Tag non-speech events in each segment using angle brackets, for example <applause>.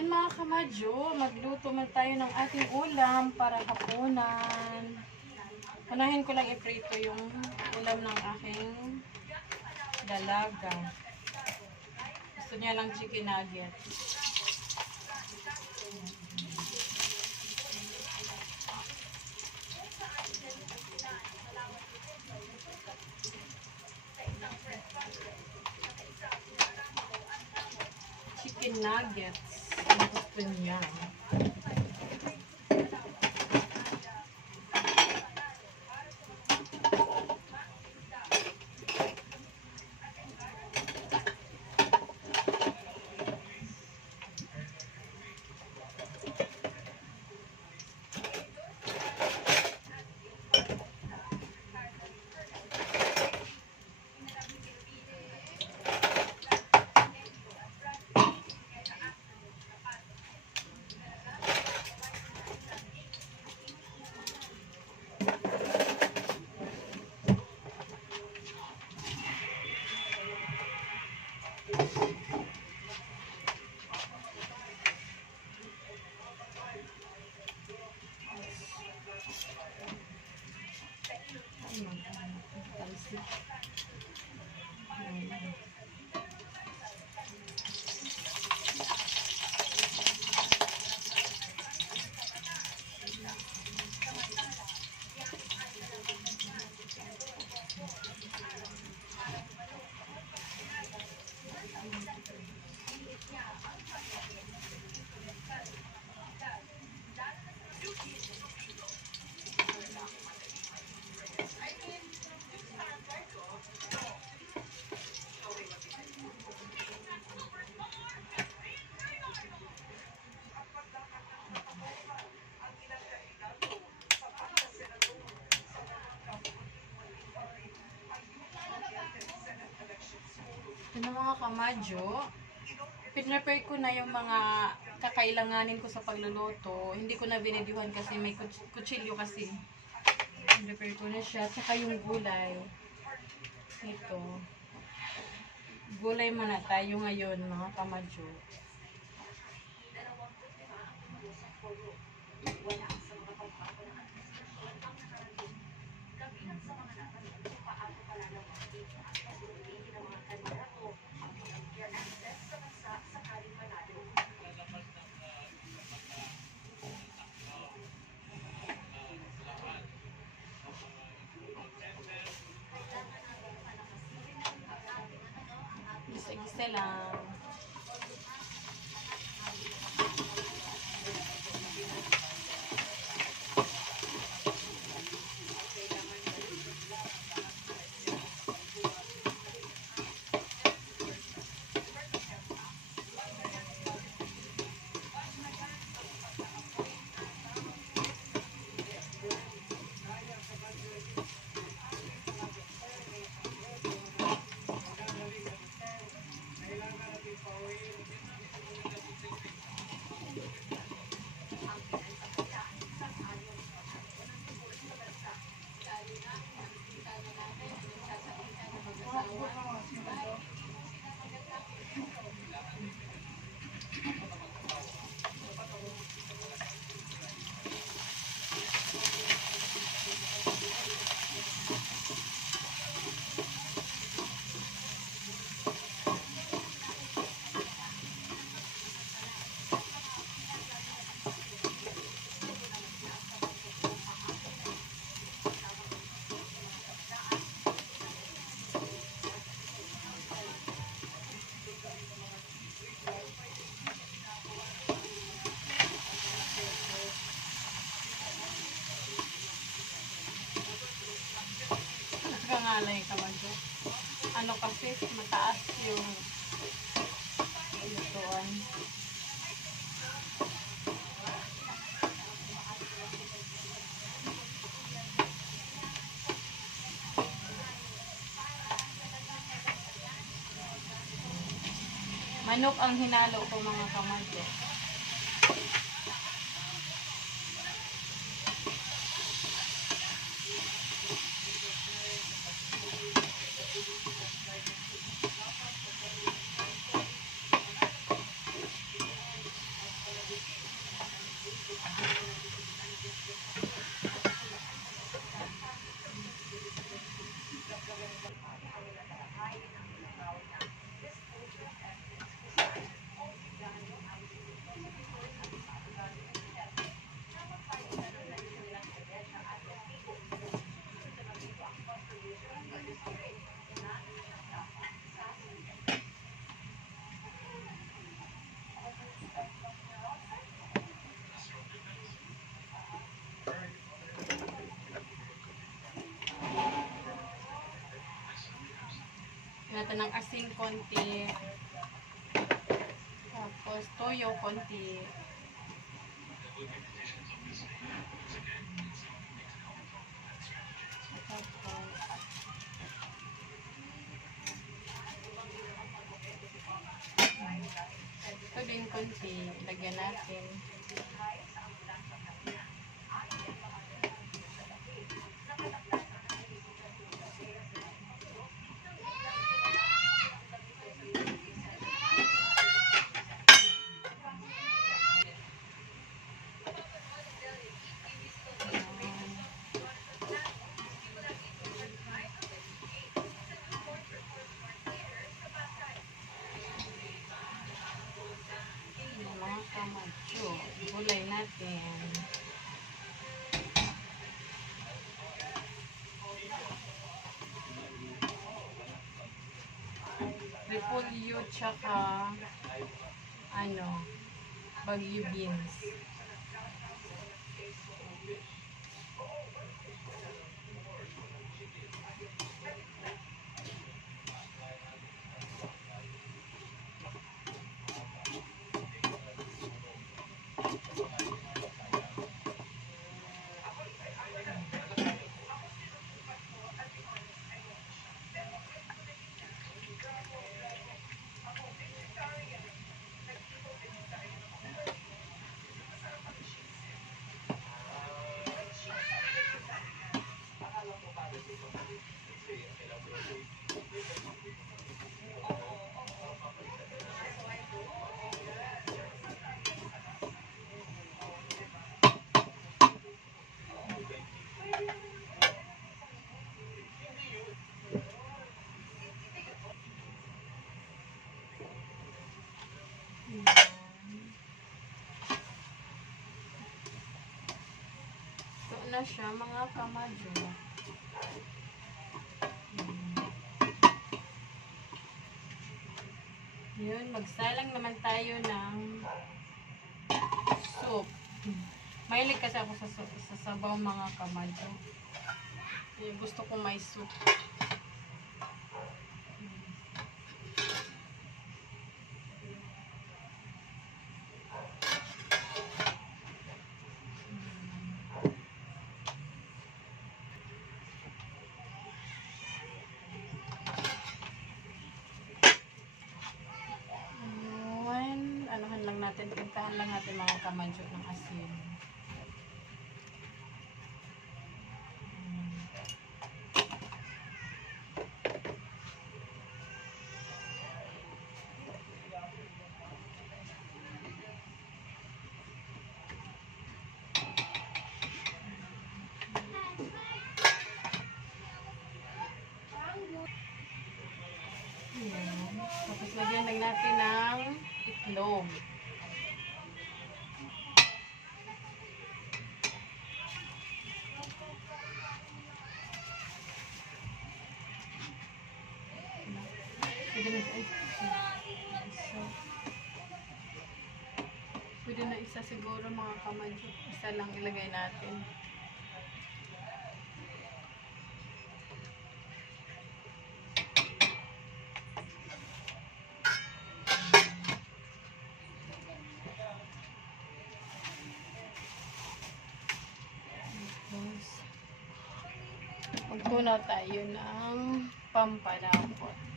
Ayan mga kamadyo, magluto man tayo ng ating ulam para hapunan. Unahin ko lang iprito yung ulam ng aking dalaga. Gusto niya lang chicken nuggets. Chicken nuggets. Gusto niya. Mga kamadyo. Pinrepare ko na yung mga kakailanganin ko sa pagluluto. Hindi ko na binidyohan kasi may kuts- kutsilyo kasi. Pinrepare ko na siya. Tsaka yung gulay. Ito. Gulay muna tayo ngayon mga kamadyo. Gisa-gisa lang. Nakakangalay ka man. Ano kasi, mataas yung lutuan. Manok ang hinalo ko mga kamadyo. Natin ng asin konti. Tapos toyo konti. Tapos ito din konti. Lagyan natin. Yung mga kamacho. Gulay natin. Repolyo tsaka ano, bagyo beans. Na siya mga kamadyo. Hmm. Yun, magsalang naman tayo ng soup. Mahilig kasi ako sa, sa sabaw mga kamadyo. Gusto ko may soup. Pintahan lang natin mga kamadyo ng asin. Tapos lagyan lang natin ng itlog. Pwede na isa. Pwede na isa siguro mga kamadyo. Isa lang ilagay natin. Tapos, magtunaw tayo ng pampalapot.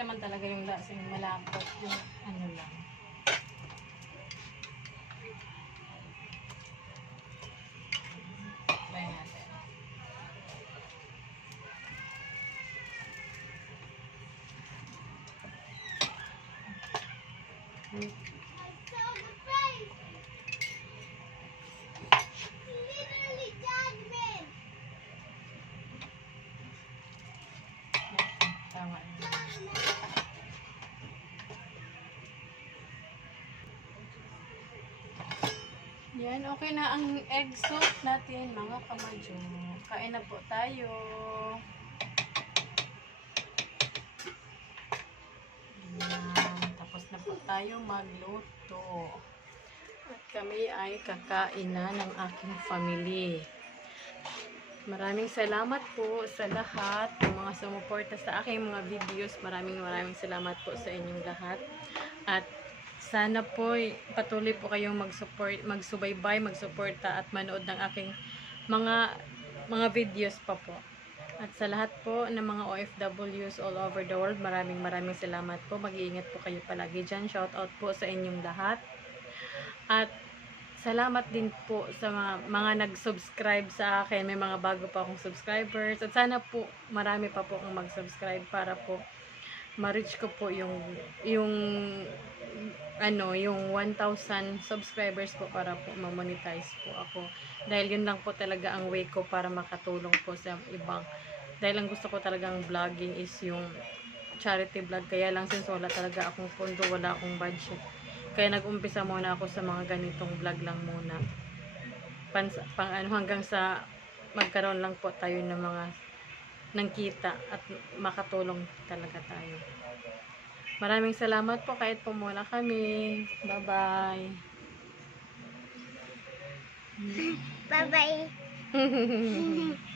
naman talaga yung lasing malapot. Yung ano lang. Try natin. Mm-hmm. Yan, okay na ang egg soup natin, mga kamadyo. Kain na po tayo. Yan, tapos na po tayo magluto. At kami ay kakain na ng aking family. Maraming salamat po sa lahat ng mga sumuporta sa aking mga videos. Maraming maraming salamat po sa inyong lahat. At sana po ay patuloy po kayong mag-support, magsubaybay, magsuporta at manood ng aking mga mga videos pa po. At sa lahat po ng mga OFWs all over the world, maraming maraming salamat po. Mag-iingat po kayo palagi dyan. Shout out po sa inyong lahat. At salamat din po sa mga, mga nag-subscribe sa akin. May mga bago pa akong subscribers. At sana po marami pa po ang mag-subscribe para po ma-reach ko po yung yung ano, yung 1,000 subscribers po para po ma-monetize po ako. Dahil yun lang po talaga ang way ko para makatulong po sa ibang. Dahil ang gusto ko talagang vlogging is yung charity vlog. Kaya lang since wala talaga akong pondo, wala akong budget. Kaya nag-umpisa muna ako sa mga ganitong vlog lang muna. Pan, pang ano, hanggang sa magkaroon lang po tayo ng mga ng kita at makatulong talaga tayo. Maraming salamat po kahit pumula kami. Bye-bye. Bye-bye. <laughs>